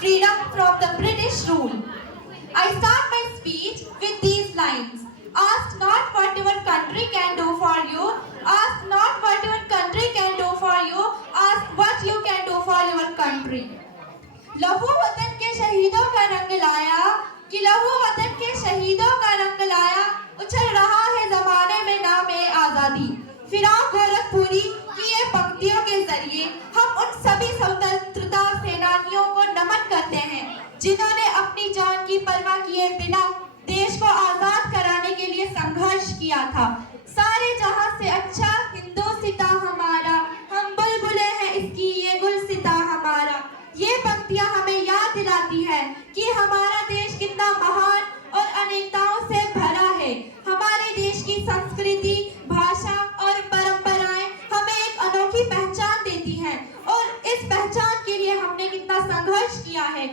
freedom from the British rule. I start my speech with these lines. Ask not what your country can do for you. Ask not what your country can do for you. Ask what you can do for your country. लहू वतन के शहीदों का रंग लाया कि लहू वतन के शहीदों का रंग लाया, उछल रहा है जमाने में नामे आजादी। फिराक गोरखपुरी की ये पंक्तियों के जरिए हम उन सभी स्वतंत्रता सेनानियों को नमन करते हैं जिन्होंने अपनी जान की परवाह किए बिना देश को आजाद कराने के लिए संघर्ष किया था। सारे जहां से अच्छा हिंदुस्तां हमारा, हम बुलबुलें हैं इसकी ये गुलसिता हमारा। ये पंक्तियां हमें याद दिलाती है कि हमारा देश कितना महान और अनेकताओं से भरा है। हमारे देश की संस्कृति, भाषा और परंपराएं हमें एक अनोखी पहचान देती हैं और इस पहचान के लिए हमने कितना संघर्ष किया है।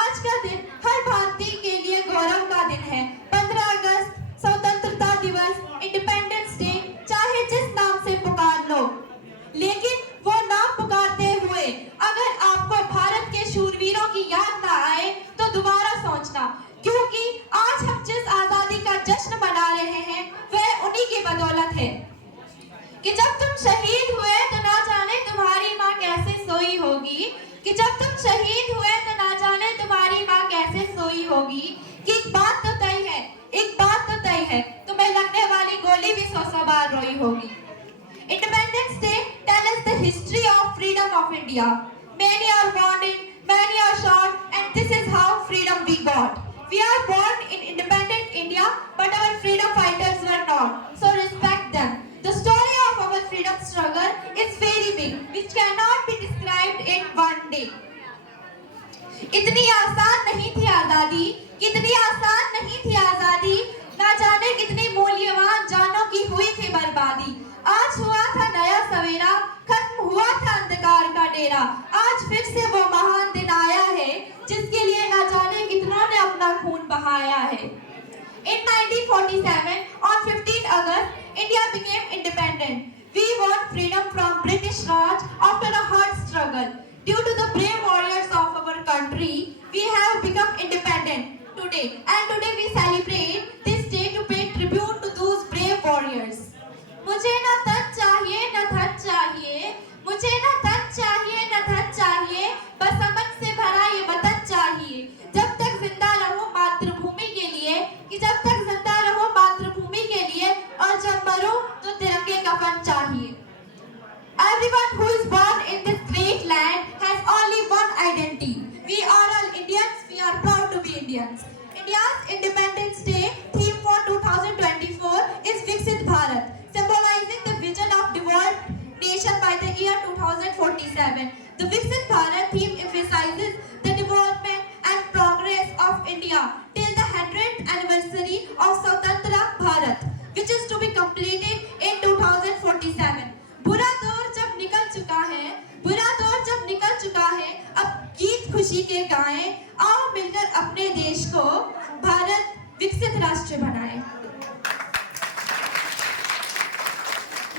आज का दिन हर भारतीय के लिए गौरव का दिन है। 15 अगस्त, स्वतंत्रता दिवस, इंडिपेंडेंस डे, चाहे जिस नाम से पुकार लो, लेकिन वो नाम पुकारते हुए अगर आपको भारत के शूरवीरों की याद ना आए तो दोबारा सोचना, क्योंकि आज हम जिस आजादी का जश्न मना रहे हैं वह उन्हीं की बदौलत है। कि जब तुम शहीद हुए तो ना जाने तुम्हारी माँ कैसे सोई होगी, कि जब तुम शहीद हुए तो ना जाने तुम्हारी माँ कैसे सोई होगी। कि एक बात तो तय है, एक बात तो तय है, तुम्हें लगने वाली गोली भी 100 बार रोई होगी। Independence Day tells us the history of freedom of India. Many are wounded, many are shot, and this is how freedom we got. We are born in independent India, but our freedom fighters were not. So respect them. The story of our freedom struggle is very big, which cannot be described in one day. इतनी आसान नहीं थी आजादी, कितनी आसान नहीं थी आजादी, ना जाने कितनी मूल्यवान जानों की हुई थी बर्बादी। आज हुआ था नया सवेरा, खत्म हुआ था अंधकार का डेरा। आज फिर से वो महान दिन आया है जिसके लिए ना जाने कितनों ने अपना खून बहाया है। In 1947, on 15 August, India became independent. We won freedom from British Raj after a hard struggle. Due to the brave warriors of our country, we have become independent today. And today we celebrate this day to pay tribute to those brave warriors. मुझे न तन चाहिए न धन चाहिए, मुझे न तन चाहिए न धन चाहिए, बस अमन से भरा ये वतन चाहिए। जब तक जिंदा रहूं मातृभूमि के लिए, कि जब तक जिंदा रहूं मातृभूमि के लिए, और जब मरूं तो तिरंगे कफन चाहिए। Everyone who is born in this great land has only one identity. We are all Indians. We are proud to be Indians. India's Independence Day theme for 2024 is Viksit Bharat, symbolizing the vision of developed nation by the year 2047. The Viksit Bharat theme emphasizes the development and progress of India till the 100th anniversary of Swatantra Bharat, which is to be completed in 2047. बुरा दौर जब निकल चुका है, बुरा दौर जब निकल चुका है, अब गीत खुशी के गाएं, आओ मिलकर अपने देश को भारत विकसित राष्ट्र बनाएं।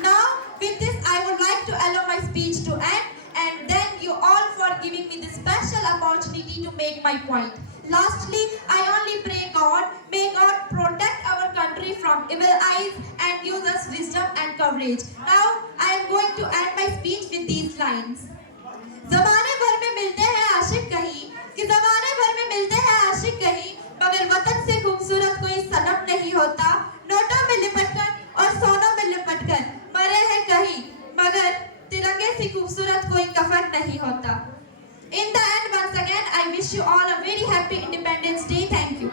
Now, with this, I would like to allow my speech to end, and thank you all for giving me this special opportunity to make my point. Lastly, I only pray God, may God protect our country from evil eyes and give us wisdom and courage. Now, I am going to end my speech with these lines. ज़माने भर में मिलते हैं आशिक कहीं, कि ज़माने भर में मिलते हैं आशिक कहीं, मगर वतन से खूबसूरत कोई सनम नहीं होता। नोटों में लिपटकर और सोनों में लिपटकर मरे हैं कहीं, मगर तिरंगे से खूबसूरत कोई कफन नहीं होता। In the end, once again, I wish you all a very happy Independence Day. Thank you.